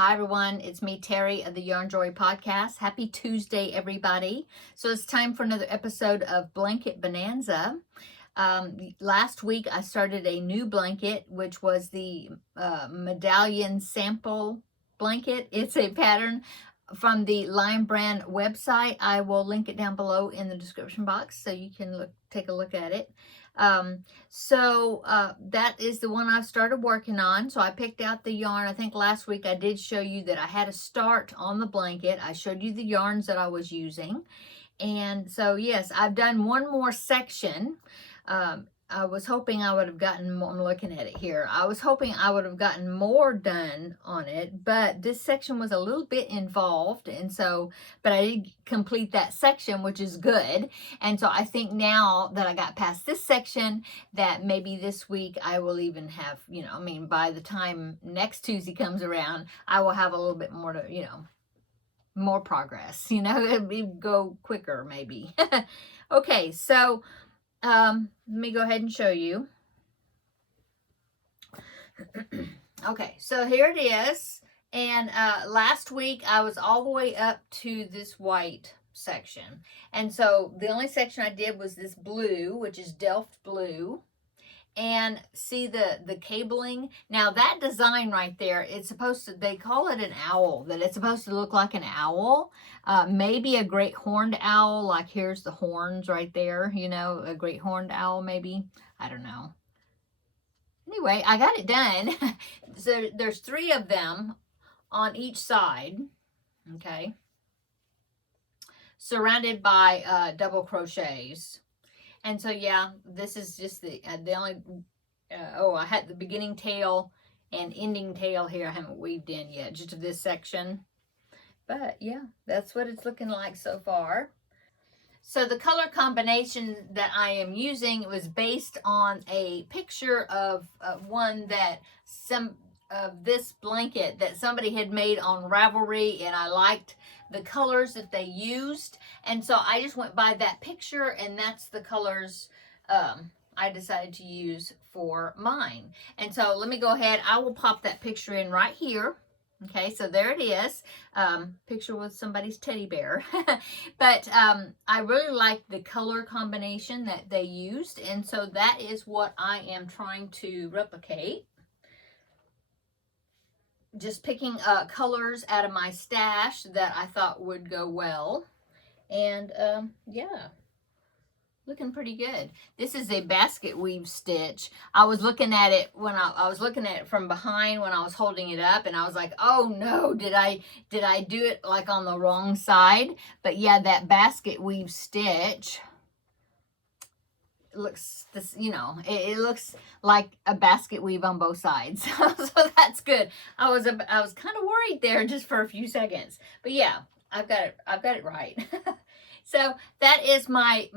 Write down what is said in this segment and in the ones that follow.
Hi everyone, it's me Terry of the Yarn Joy podcast. Happy Tuesday everybody. So it's time for another episode of Blanket Bonanza. Last week I started a new blanket, which was the Medallion sample blanket. It's a pattern from the Lime Brand website. I will link it down below in the description box so you can take a look at it. That is the one I've started working on. So I picked out the yarn. I think last week I did show you that I had a start on the blanket. I showed you the yarns that I was using. And so, yes, I've done one more section. I was hoping I would have gotten more, I'm looking at it here. I was hoping I would have gotten more done on it, but this section was a little bit involved. And so, but I did complete that section, which is good. And so I think now that I got past this section, that maybe this week I will even have, by the time next Tuesday comes around, I will have a little bit more to, more progress, it'd go quicker maybe. Okay, so let me go ahead and show you. Okay, so here it is. And last week I was all the way up to this white section. And so the only section I did was this blue, which is Delft blue. And see the cabling. Now that design right there, it's supposed to, they call it an owl, that it's supposed to look like an owl, maybe a great horned owl, like here's the horns right there, a great horned owl maybe, I don't know. Anyway, I got it done. So there's 3 of them on each side, okay, surrounded by double crochets. And so, yeah, this is just the only, I had the beginning tail and ending tail here. I haven't weaved in yet, just to this section. But, yeah, that's what it's looking like so far. So the color combination that I am using was based on a picture of one that this blanket that somebody had made on Ravelry, and I liked the colors that they used, and so I just went by that picture, and that's the colors I decided to use for mine. And so let me go ahead, I will pop that picture in right here. Okay, so there it is, picture with somebody's teddy bear. But I really like the color combination that they used, and so that is what I am trying to replicate. Just picking colors out of my stash that I thought would go well. And yeah, looking pretty good. This is a basket weave stitch. I was looking at it when I was looking at it from behind when I was holding it up, and I was like, oh no, did I do it like on the wrong side? But yeah, that basket weave stitch looks this, it looks like a basket weave on both sides. So that's good. I was kind of worried there just for a few seconds, but yeah, I've got it right. So that is my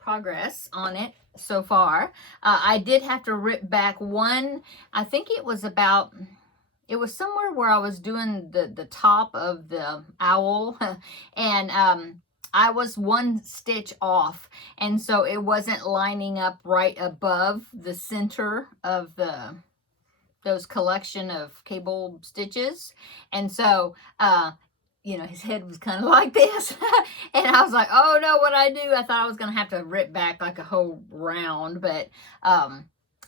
progress on it so far. I did have to rip back one. I think it was somewhere where I was doing the top of the owl, and I was 1 stitch off, and so it wasn't lining up right above the center of those collection of cable stitches. And so his head was kind of like this. And I was like, oh no, what I do? I thought I was going to have to rip back like a whole round, but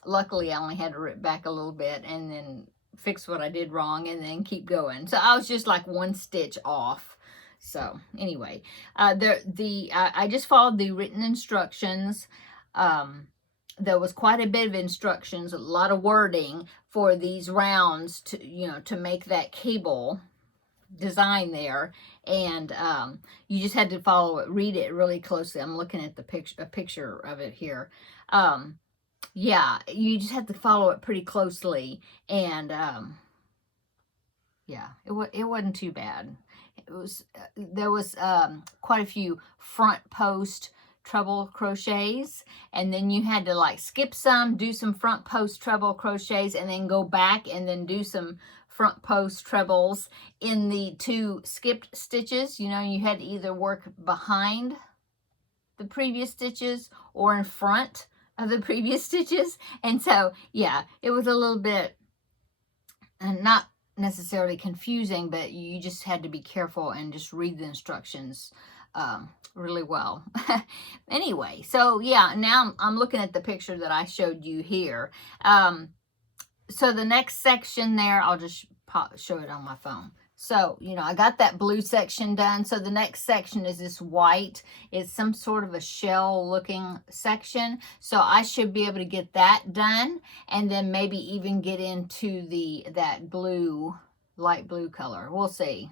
luckily I only had to rip back a little bit and then fix what I did wrong and then keep going. So I was just like 1 stitch off. So anyway, I just followed the written instructions. There was quite a bit of instructions, a lot of wording for these rounds to make that cable design there, and you just had to follow it, read it really closely. I'm looking at a picture of it here. Yeah, you just had to follow it pretty closely, and yeah, it wasn't too bad. There was quite a few front post treble crochets, and then you had to like skip some, do some front post treble crochets, and then go back and then do some front post trebles in the 2 skipped stitches. You had to either work behind the previous stitches or in front of the previous stitches. And so yeah, it was a little bit not necessarily confusing, but you just had to be careful and just read the instructions really well. Anyway, so yeah, now I'm looking at the picture that I showed you here. So the next section there, I'll just show it on my phone. So, you know, I got that blue section done. So the next section is this white. It's some sort of a shell looking section. So I should be able to get that done, and then maybe even get into that blue, light blue color. We'll see.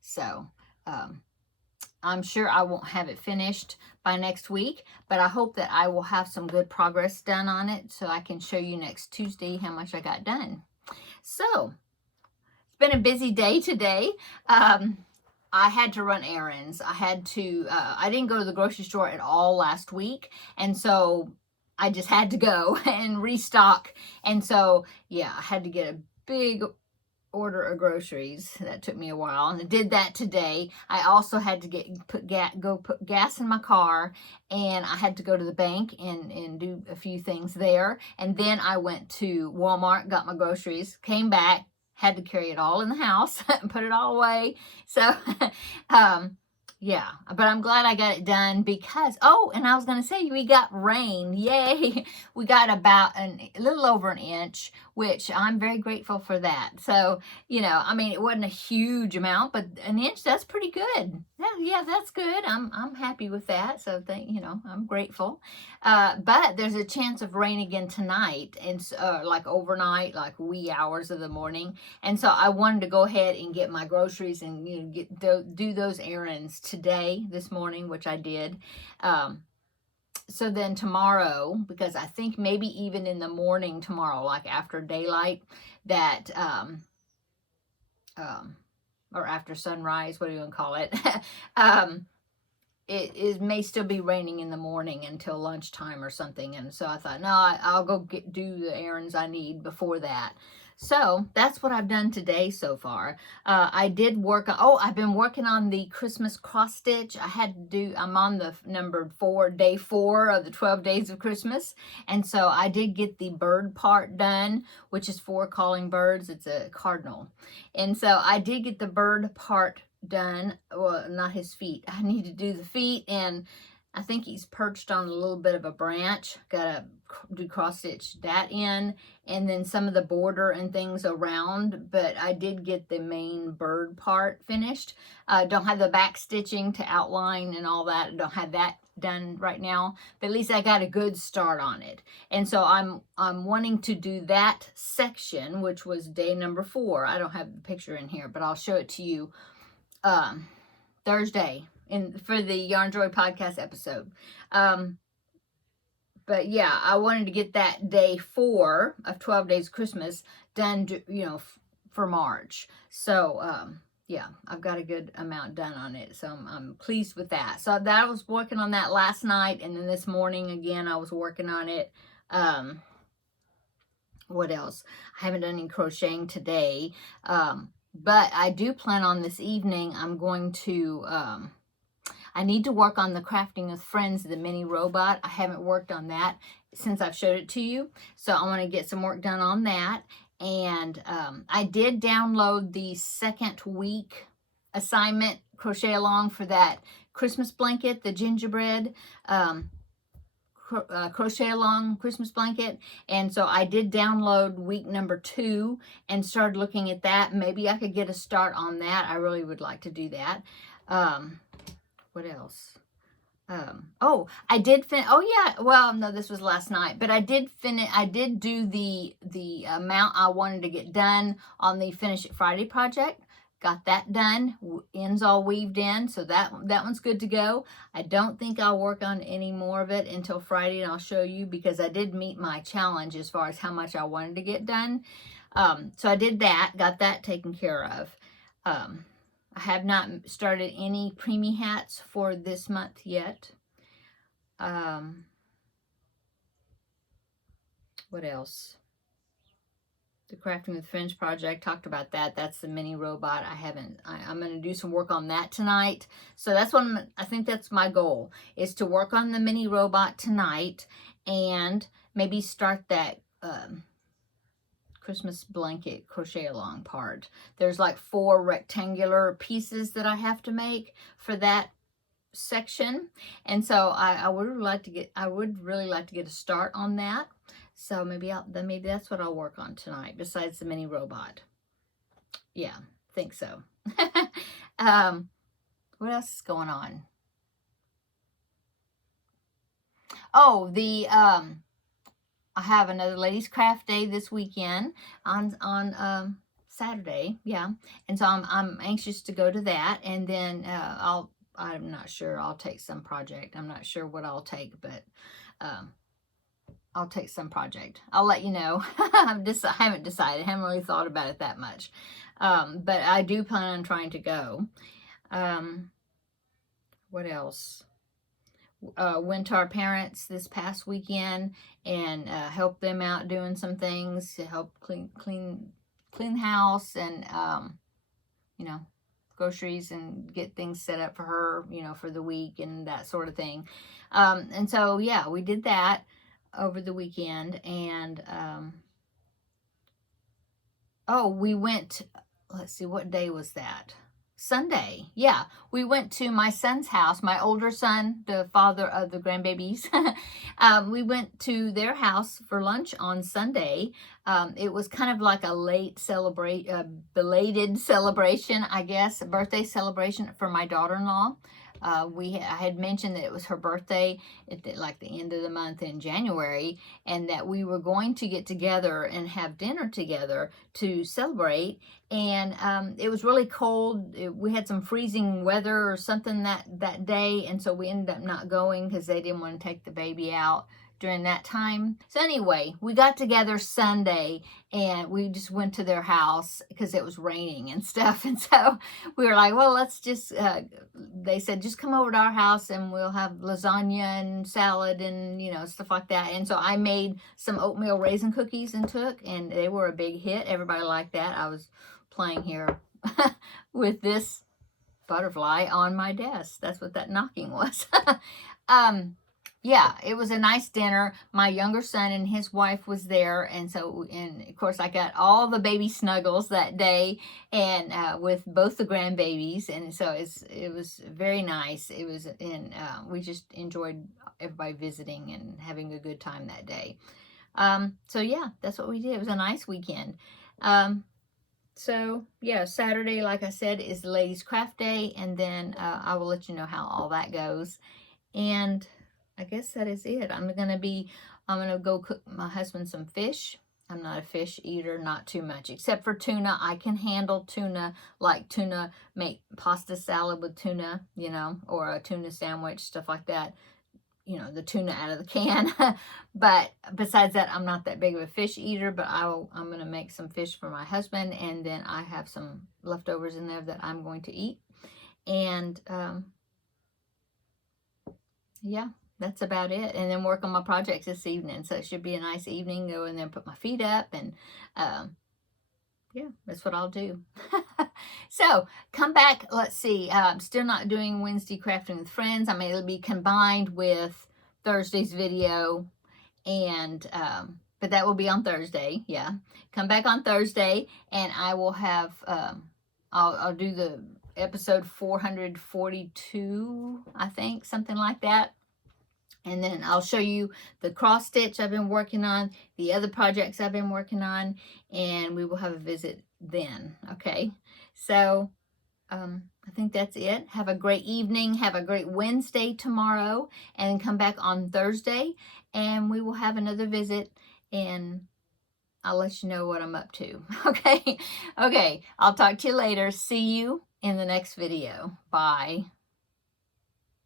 So, I'm sure I won't have it finished by next week, but I hope that I will have some good progress done on it so I can show you next Tuesday how much I got done. So, it's been a busy day today. I had to run errands. I didn't go to the grocery store at all last week, and so I just had to go and restock. And so, yeah, I had to get a big order of groceries. That took me a while, and I did that today. I also had to put gas in my car, and I had to go to the bank and do a few things there. And then I went to Walmart, got my groceries, came back, had to carry it all in the house and put it all away. So yeah, but I'm glad I got it done because, oh, and I was going to say, we got rain. Yay. We got about a little over an inch, which I'm very grateful for that. So, you know, I mean, it wasn't a huge amount, but an inch, that's pretty good. Yeah, that's good. I'm happy with that. So, I'm grateful. But there's a chance of rain again tonight, and like overnight, like wee hours of the morning. And so I wanted to go ahead and get my groceries and do those errands today, this morning, which I did. So then tomorrow, because I think maybe even in the morning tomorrow, like after daylight, that or after sunrise, what do you want to call it? It may still be raining in the morning until lunchtime or something. And so I thought, no, I'll go do the errands I need before that. So that's what I've done today so far. I did work on, I've been working on the Christmas cross stitch. I'm on the day 4 of the 12 days of Christmas. And so I did get the bird part done, which is 4 calling birds. It's a cardinal. And so I did get the bird part done. Well, not his feet. I need to do the feet, and I think he's perched on a little bit of a branch. Gotta do cross stitch that in, and then some of the border and things around, but I did get the main bird part finished. Don't have the back stitching to outline and all that. I don't have that done right now, but at least I got a good start on it. And so I'm wanting to do that section, which was day number 4. I don't have the picture in here, but I'll show it to you Thursday for the Yarn Joy podcast episode. But yeah, I wanted to get that day 4 of 12 Days of Christmas done, for March. So, yeah, I've got a good amount done on it. So I'm pleased with that. So I was working on that last night. And then this morning, again, I was working on it. What else? I haven't done any crocheting today. But I do plan on this evening, I'm going to, I need to work on the Crafting with Friends, the mini robot. I haven't worked on that since I've showed it to you. So I want to get some work done on that. And I did download the second week assignment crochet along for that Christmas blanket, the gingerbread crochet along Christmas blanket. And so I did download week number 2 and started looking at that. Maybe I could get a start on that. I really would like to do that. What else? I did finish. Oh yeah. Well, no, this was last night, but I did finish. I did do the amount I wanted to get done on the Finish It Friday project. Got that done. Ends all weaved in, so that one's good to go. I don't think I'll work on any more of it until Friday, and I'll show you, because I did meet my challenge as far as how much I wanted to get done. So I did that. Got that taken care of. I have not started any preemie hats for this month yet. What else? The Crafting with Friends project, talked about that. That's the mini robot. I'm going to do some work on that tonight. So that's I think that's my goal, is to work on the mini robot tonight and maybe start that Christmas blanket crochet along part. There's like 4 rectangular pieces that I have to make for that section, and so I would really like to get a start on that. So maybe that's what I'll work on tonight, besides the mini robot. Yeah, think so. What else is going on? Oh, I have another ladies craft day this weekend on Saturday, yeah, and so I'm anxious to go to that, and then I'm not sure, I'll take some project. I'm not sure what I'll take, but I'll take some project. I'll let you know. I haven't decided. I haven't really thought about it that much, but I do plan on trying to go. What else? Went to our parents this past weekend and helped them out doing some things to help clean the house, and you know, groceries, and get things set up for her, you know, for the week and that sort of thing. And so yeah, we did that over the weekend, and oh, we went, let's see, what day was that? Sunday. Yeah, we went to my son's house, my older son, the father of the grandbabies. We went to their house for lunch on Sunday. It was kind of like a belated celebration, I guess, a birthday celebration for my daughter-in-law. I had mentioned that it was her birthday at the end of the month in January, and that we were going to get together and have dinner together to celebrate. And it was really cold. We had some freezing weather or something that day, and so we ended up not going because they didn't want to take the baby out during that time. So anyway, we got together Sunday, and we just went to their house because it was raining and stuff. And so we were like, well, let's just, they said, just come over to our house and we'll have lasagna and salad and, you know, stuff like that. And so I made some oatmeal raisin cookies and and they were a big hit. Everybody liked that. I was playing here with this butterfly on my desk. That's what that knocking was. Yeah, it was a nice dinner. My younger son and his wife was there, and of course I got all the baby snuggles that day, and with both the grandbabies, and so it was very nice. It was, and we just enjoyed everybody visiting and having a good time that day. So yeah, that's what we did. It was a nice weekend. So yeah, Saturday, like I said, is the ladies craft day, and then I will let you know how all that goes. And I guess that is it. I'm gonna go cook my husband some fish. I'm not a fish eater, not too much, except for tuna. I can handle tuna, make pasta salad with tuna, you know, or a tuna sandwich, stuff like that. You know, the tuna out of the can. But besides that, I'm not that big of a fish eater, but I'm going to make some fish for my husband, and then I have some leftovers in there that I'm going to eat. And yeah, that's about it. And then work on my projects this evening. So it should be a nice evening. Go in there and put my feet up, and yeah, that's what I'll do. So come back. Let's see. I'm still not doing Wednesday Crafting with Friends. I mean, it'll be combined with Thursday's video, and but that will be on Thursday. Yeah, come back on Thursday, and I will have I'll do the episode 442, I think, something like that. And then I'll show you the cross stitch I've been working on, the other projects I've been working on, and we will have a visit then. Okay, so I think that's it. Have a great evening. Have a great Wednesday tomorrow, and come back on Thursday, and we will have another visit, and I'll let you know what I'm up to. Okay, okay. I'll talk to you later. See you in the next video. Bye.